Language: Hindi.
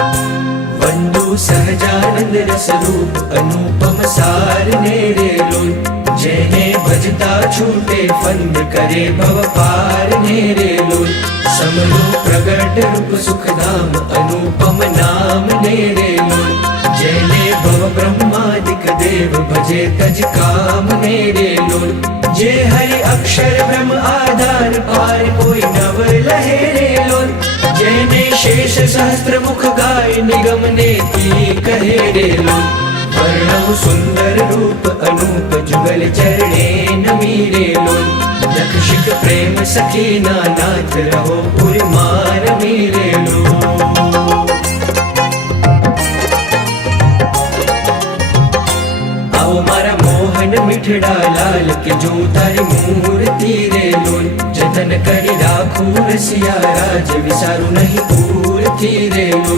वंदु सहजानंद रस रूप अनुपम सार ने रे लोल। जेने भजता छूटे फंद करे भव पार ने रे लोल। समलो प्रगट रूप सुखधाम अनुपम नाम ने रे लोल। जेने भव ब्रह्मादिक देव भजे तज काम ने रे लोल। जे हरि अक्षर ब्रह्म आधार पार कोई नव लहे रे लोल। जेने शेष सहस्त्र मुख गाय निगम ने की कहे रे लोल। वर्णव सुंदर रूप अनूप जुगल चरणे नमी रे लोल। दक्षिक प्रेम सखी नाथ रहो पुर मार मीरे लोल। आओ मारा मोहन मिठड़ा लाल के जो तारी मूर्ति रे लोल। जतन करी राखू रसिया राज विसारू नहीं पूर्ति रे लोल।